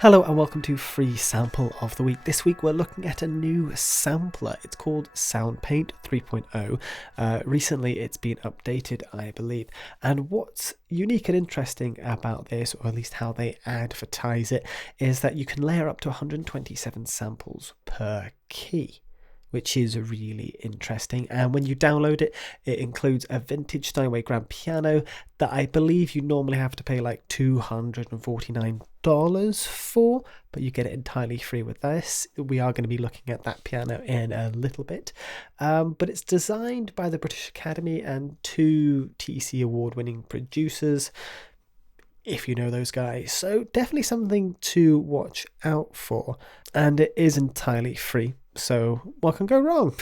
Hello and welcome to Free Sample of the Week. This week we're looking at a new sampler. It's called SoundPaint 3.0. Recently it's been updated, I believe. And what's unique and interesting about this, or at least how they advertise it, is that you can layer up to 127 samples per key, which is really interesting. And when you download it, it includes a vintage Steinway grand piano that I believe you normally have to pay like $249 for, but you get it entirely free with this. We are going to be looking at that piano in a little bit, but it's designed by the British Academy and two TC award-winning producers, if you know those guys. So definitely something to watch out for, and it is entirely free. So what can go wrong?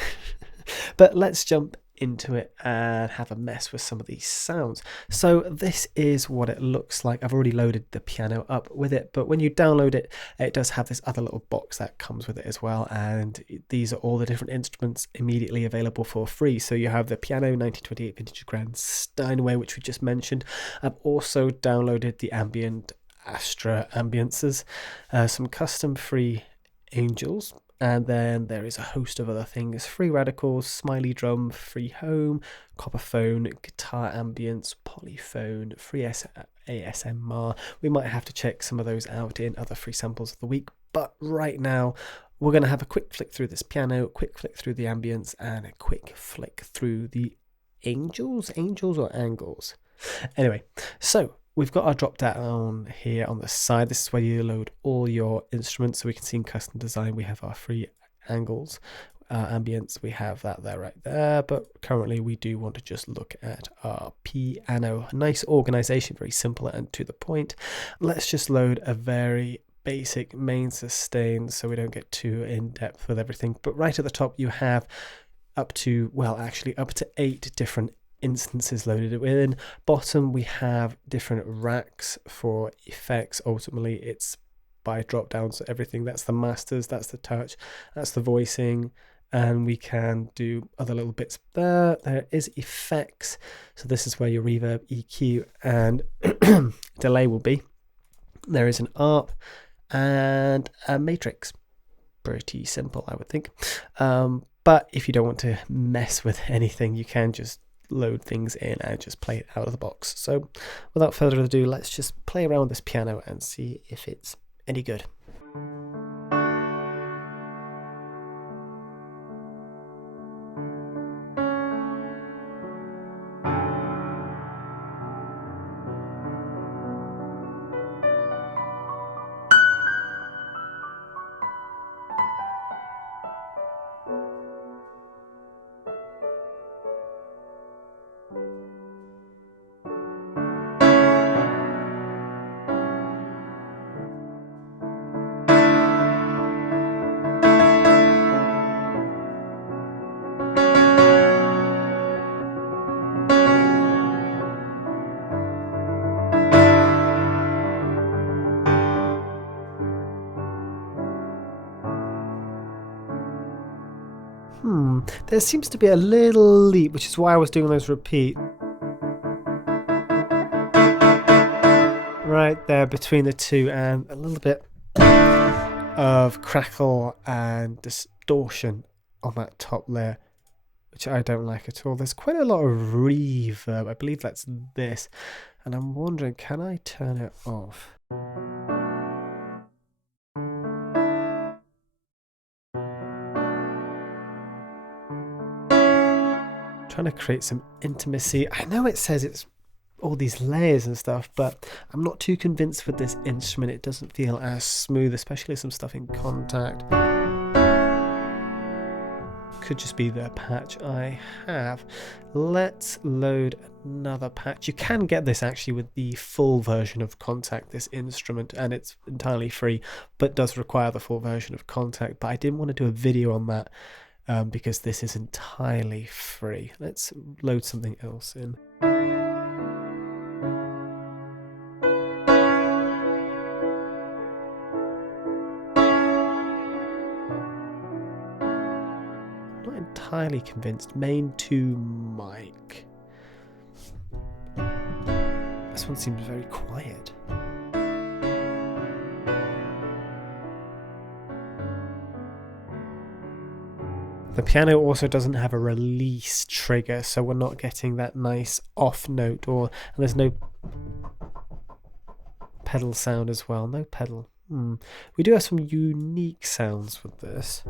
But let's jump into it and have a mess with some of these sounds. So this is what it looks like. I've already loaded the piano up with it, but when you download it, it does have this other little box that comes with it as well, and these are all the different instruments immediately available for free. So you have the piano, 1928 vintage grand Steinway, which we just mentioned. I've also downloaded the Adastra Ambiences, some custom free angels, and then there is a host of other things: free radicals, smiley drum, free home, copper phone, guitar ambience, polyphone, free ASMR. We might have to check some of those out in other free samples of the week, but right now we're going to have a quick flick through this piano, quick flick through the ambience, and a quick flick through the angels or angles. Anyway, so we've got our drop down here on the side. This is where you load all your instruments. So we can see in custom design, we have our free angles, ambience. We have that there, right there. But currently we do want to just look at our piano. Nice organization, very simple and to the point. Let's just load a very basic main sustain so we don't get too in depth with everything. But right at the top, you have up to 8 different instances loaded within. Bottom we have different racks for effects. Ultimately it's by drop down, so everything that's the masters, that's the touch, that's the voicing, and we can do other little bits there. There is effects, so this is where your reverb, EQ and delay will be. There is an ARP and a matrix. Pretty simple, I would think, but if you don't want to mess with anything, you can just load things in and just play it out of the box. So without further ado, let's just play around with this piano and see if it's any good. There seems to be a little leap, which is why I was doing those repeat. Right there between the two, and a little bit of crackle and distortion on that top layer, which I don't like at all. There's quite a lot of reverb. I believe that's this. And I'm wondering, can I turn it off? Trying to create some intimacy. I know it says it's all these layers and stuff, but I'm not too convinced with this instrument. It doesn't feel as smooth, especially some stuff in contact. Could just be the patch I have. Let's load another patch. You can get this actually with the full version of Contact, this instrument, and it's entirely free, but does require the full version of Contact. But I didn't want to do a video on that because this is entirely free. Let's load something else in. Not entirely convinced. Main to mic. This one seems very quiet. The piano also doesn't have a release trigger, so we're not getting that nice off note, and there's no pedal sound as well. No pedal. We do have some unique sounds with this.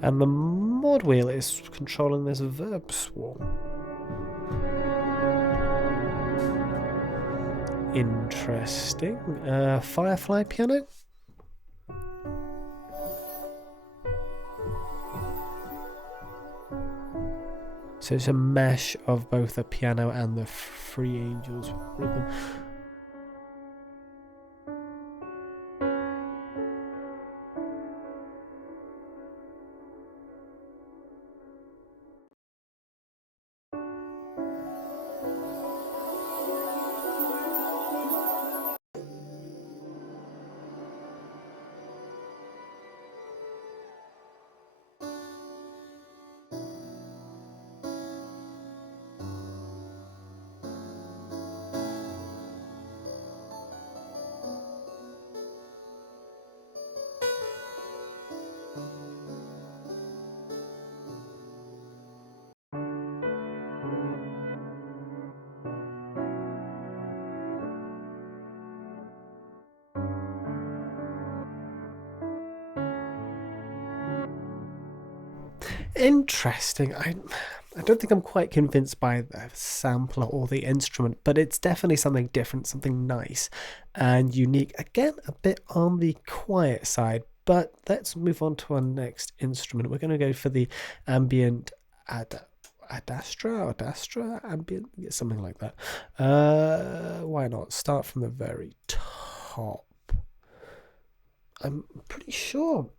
And the mod wheel is controlling this verb swarm. Interesting. Firefly piano. So it's a mesh of both the piano and the Free Angels rhythm. Interesting. I don't think I'm quite convinced by the sampler or the instrument, but it's definitely something different, something nice and unique. Again, a bit on the quiet side, but let's move on to our next instrument. We're going to go for the ambient Adastra ambient, something like that. Why not start from the very top? I'm pretty sure,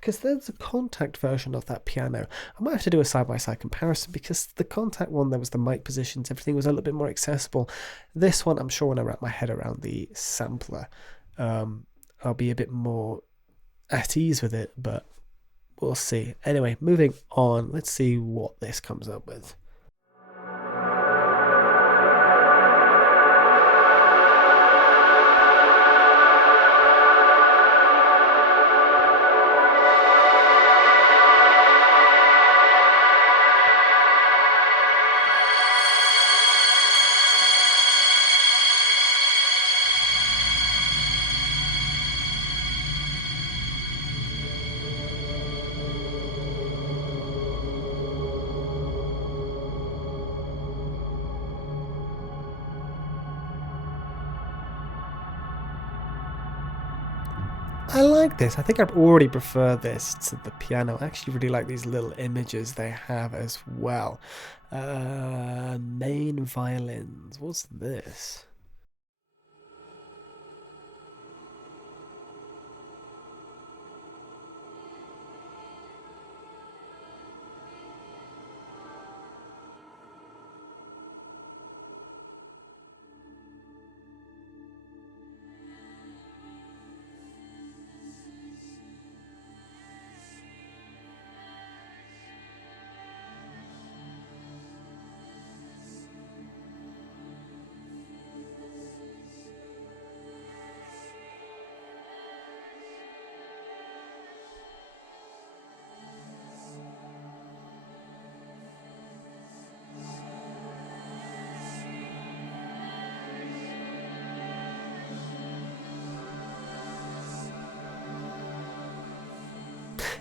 because there's a contact version of that piano. I might have to do a side-by-side comparison, because the contact one, there was the mic positions, everything was a little bit more accessible. This one, I'm sure when I wrap my head around the sampler, I'll be a bit more at ease with it, but we'll see. Anyway, moving on, let's see what this comes up with. I like this. I think I already prefer this to the piano. I actually really like these little images they have as well. Main violins. What's this?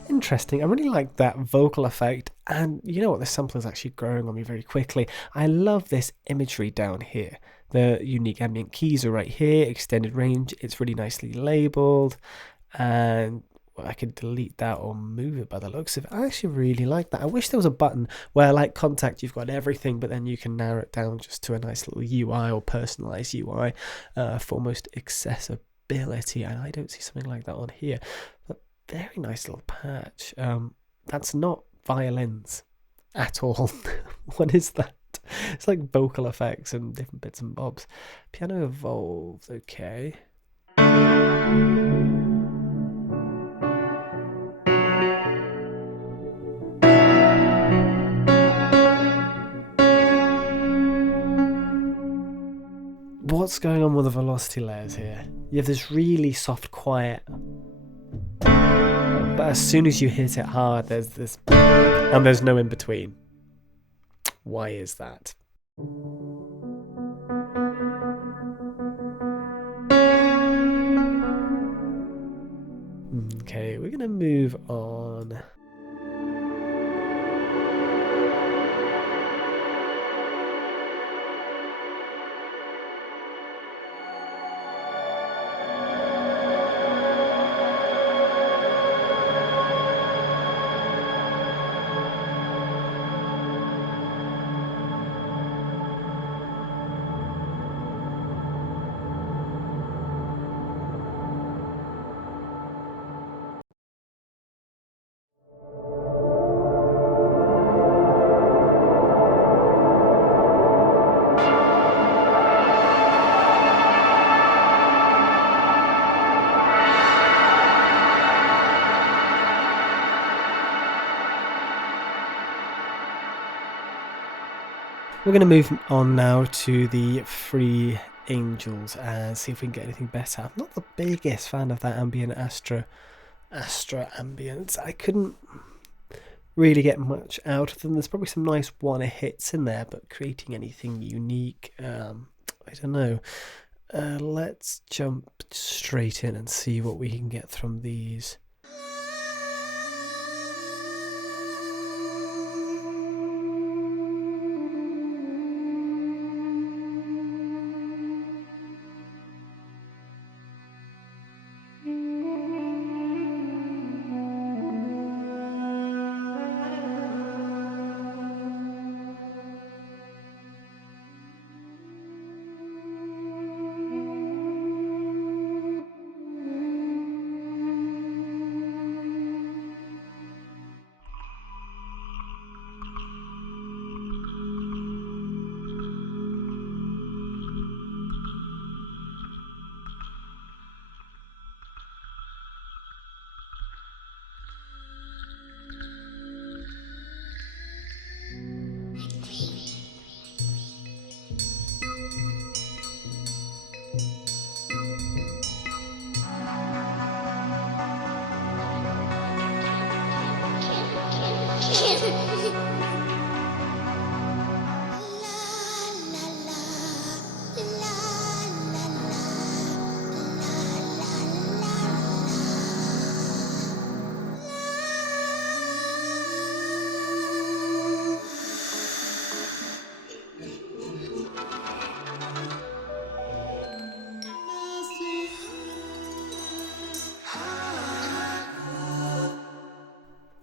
Interesting. I really like that vocal effect, and you know what, the sampler is actually growing on me very quickly. I love this imagery down here. The unique ambient keys are right here, extended range, it's really nicely labeled, and I could delete that or move it by the looks of it. I actually really like that. I wish there was a button where, like Contact, you've got everything, but then you can narrow it down just to a nice little UI or personalized UI for most accessibility, and I don't see something like that on here. But very nice little patch. That's not violins at all. What is that? It's like vocal effects and different bits and bobs. Piano evolved, okay. What's going on with the velocity layers here? You have this really soft quiet, but as soon as you hit it hard, there's this, and there's no in between. Why is that? Okay, we're gonna move on. We're going to move on now to the Free Angels and see if we can get anything better. I'm not the biggest fan of that ambient Adastra Ambience. I couldn't really get much out of them. There's probably some nice one hits in there, but creating anything unique, I don't know. Let's jump straight in and see what we can get from these.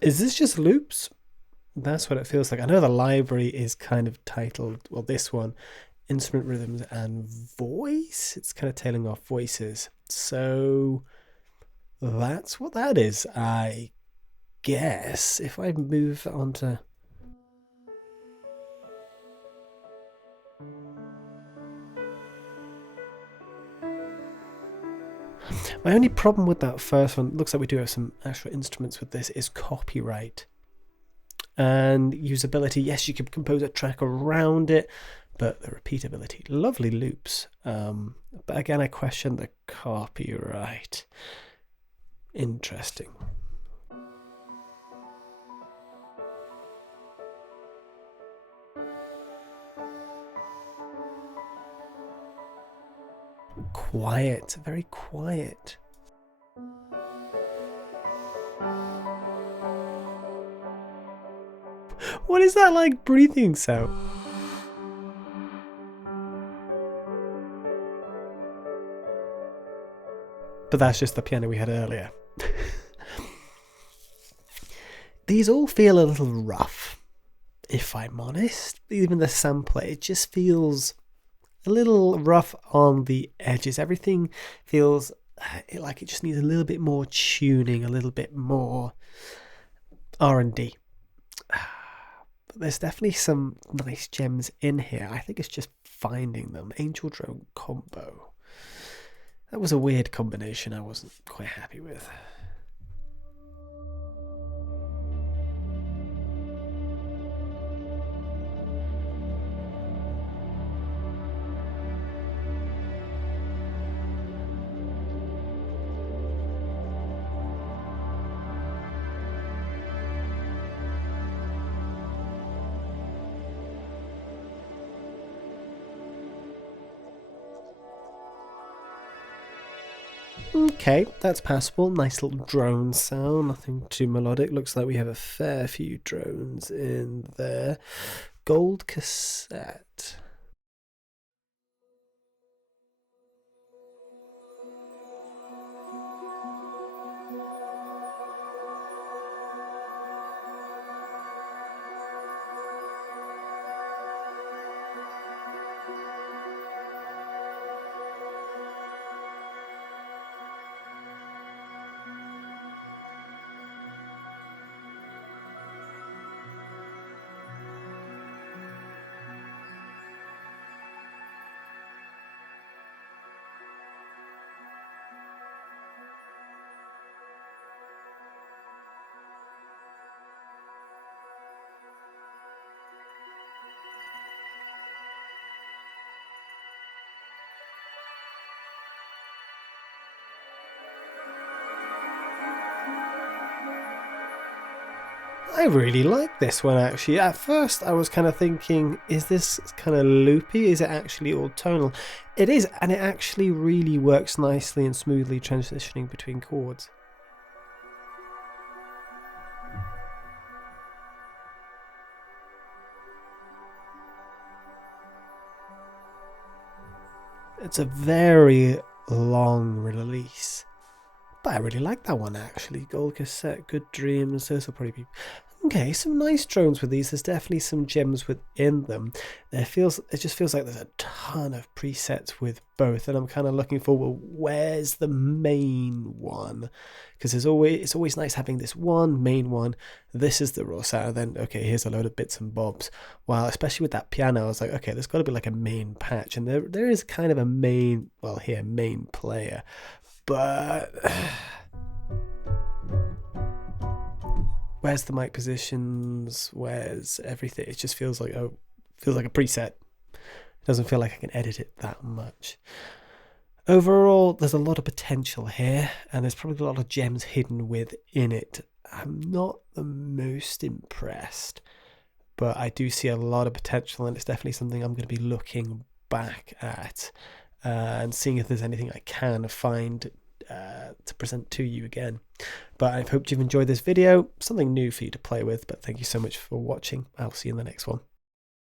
Is this just loops? That's what it feels like. I know the library is kind of titled, well, this one, Instrument Rhythms and Voice. It's kind of tailing off voices. So that's what that is, I guess. If I move on to... My only problem with that first one, looks like we do have some actual instruments with this, is copyright and usability. Yes, you could compose a track around it, but the repeatability, lovely loops. But again, I question the copyright. Interesting. Quiet, very quiet. What is that like breathing sound? But that's just the piano we had earlier. These all feel a little rough, if I'm honest. Even the sampler, it just feels a little rough on the edges. Everything feels like it just needs a little bit more tuning, a little bit more R&D. but there's definitely some nice gems in here. I think it's just finding them. Angel Drone combo. That was a weird combination I wasn't quite happy with. Okay, that's passable. Nice little drone sound, nothing too melodic. Looks like we have a fair few drones in there. Gold cassette. I really like this one actually. At first I was kind of thinking, is this kind of loopy? Is it actually all tonal? It is, and it actually really works nicely and smoothly transitioning between chords. It's a very long release. But I really like that one actually. Gold cassette, good dreams. Those will probably be okay. Some nice drones with these. There's definitely some gems within them. It just feels like there's a ton of presets with both, and I'm kind of looking for, well, where's the main one? Because it's always nice having this one main one. This is the raw sound. Then okay, here's a load of bits and bobs. While especially with that piano, I was like, okay, there's got to be like a main patch, and there is kind of a main. Well, here main player. But where's the mic positions? Where's everything? It just feels like a preset. It doesn't feel like I can edit it that much. Overall, there's a lot of potential here, and there's probably a lot of gems hidden within it. I'm not the most impressed, but I do see a lot of potential, and it's definitely something I'm going to be looking back at. And seeing if there's anything I can find to present to you again. But I hope you've enjoyed this video. Something new for you to play with, but thank you so much for watching. I'll see you in the next one.